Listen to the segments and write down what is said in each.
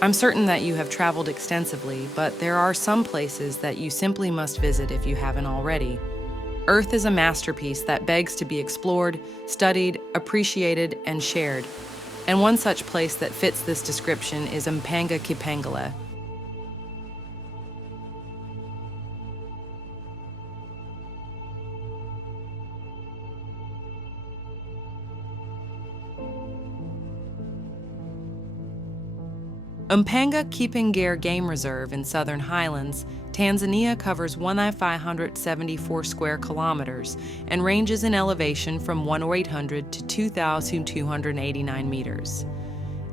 I'm certain that you have traveled extensively, but there are some places that you simply must visit if you haven't already. Earth is a masterpiece that begs to be explored, studied, appreciated, and shared. And one such place that fits this description is Mpanga, Kipengele. Mpanga Kipengere Game Reserve in Southern Highlands, Tanzania covers 1,574 square kilometers and ranges in elevation from 1,800 to 2,289 meters.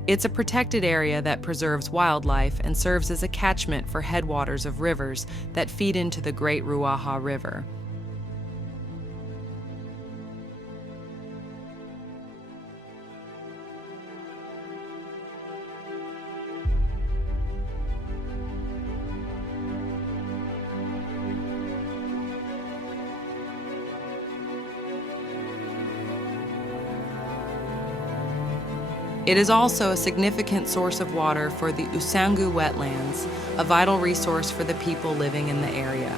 It's a protected area that preserves wildlife and serves as a catchment for headwaters of rivers that feed into the Great Ruaha River. It is also a significant source of water for the Usangu wetlands, a vital resource for the people living in the area.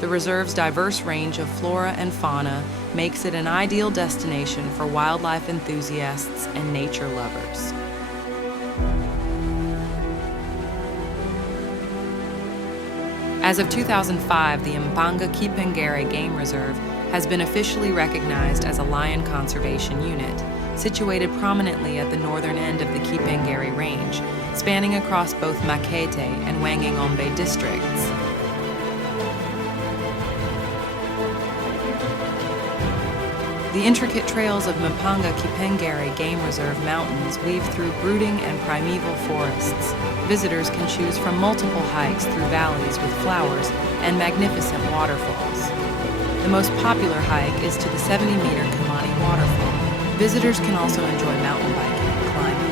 The reserve's diverse range of flora and fauna makes it an ideal destination for wildlife enthusiasts and nature lovers. As of 2005, the Mpanga Kipengere Game Reserve has been officially recognized as a lion conservation unit, situated prominently at the northern end of the Kipengere Range, spanning across both Makete and Wangingombe districts. The intricate trails of Mpanga Kipengere Game Reserve mountains weave through brooding and primeval forests. Visitors can choose from multiple hikes through valleys with flowers and magnificent waterfalls. The most popular hike is to the 70-meter Kimani Waterfall. Visitors can also enjoy mountain biking and climbing.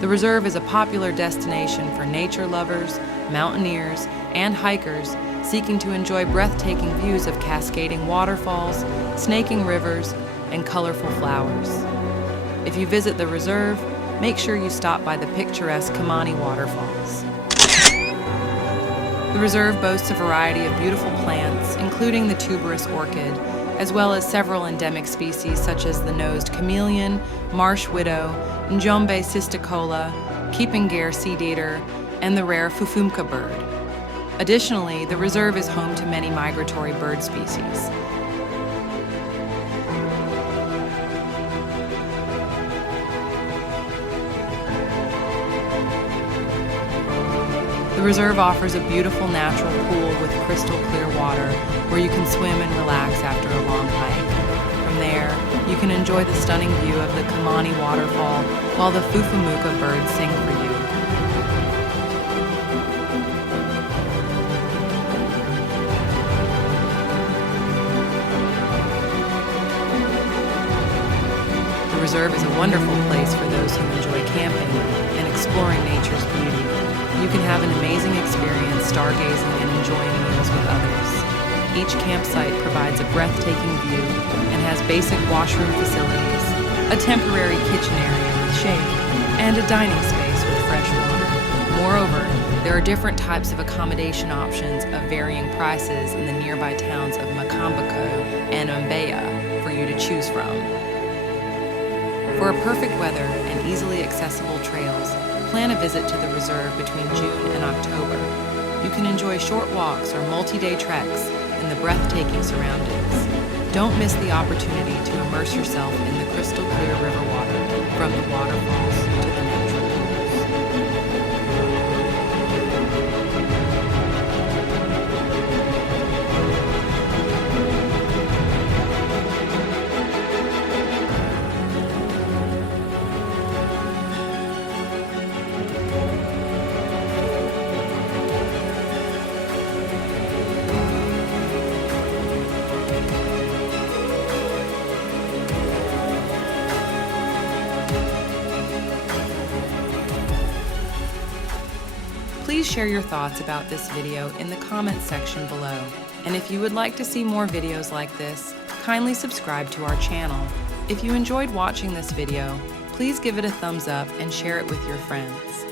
The reserve is a popular destination for nature lovers, mountaineers, and hikers seeking to enjoy breathtaking views of cascading waterfalls, snaking rivers, and colorful flowers. If you visit the reserve, make sure you stop by the picturesque Kimani Waterfalls. The reserve boasts a variety of beautiful plants, including the tuberous orchid, as well as several endemic species such as the nosed chameleon, marsh widow, Njombe cisticola, Kipengere seed eater, and the rare Fufumka bird. Additionally, the reserve is home to many migratory bird species. The reserve offers a beautiful natural pool with crystal clear water where you can swim and relax after a long hike. From there, you can enjoy the stunning view of the Kimani Waterfall while the Fufumuka birds sing for you. The reserve is a wonderful place for those who enjoy camping and exploring nature's beauty. You can have an amazing experience stargazing and enjoying meals with others. Each campsite provides a breathtaking view and has basic washroom facilities, a temporary kitchen area with shade, and a dining space with fresh water. Moreover, there are different types of accommodation options of varying prices in the nearby towns of Makambako and Mbeya for you to choose from. For a perfect weather and easily accessible trails, plan a visit to the reserve between June and October. You can enjoy short walks or multi-day treks in the breathtaking surroundings. Don't miss the opportunity to immerse yourself in the crystal clear river water from the waterfalls to the natural pools. Please share your thoughts about this video in the comments section below. And if you would like to see more videos like this, kindly subscribe to our channel. If you enjoyed watching this video, please give it a thumbs up and share it with your friends.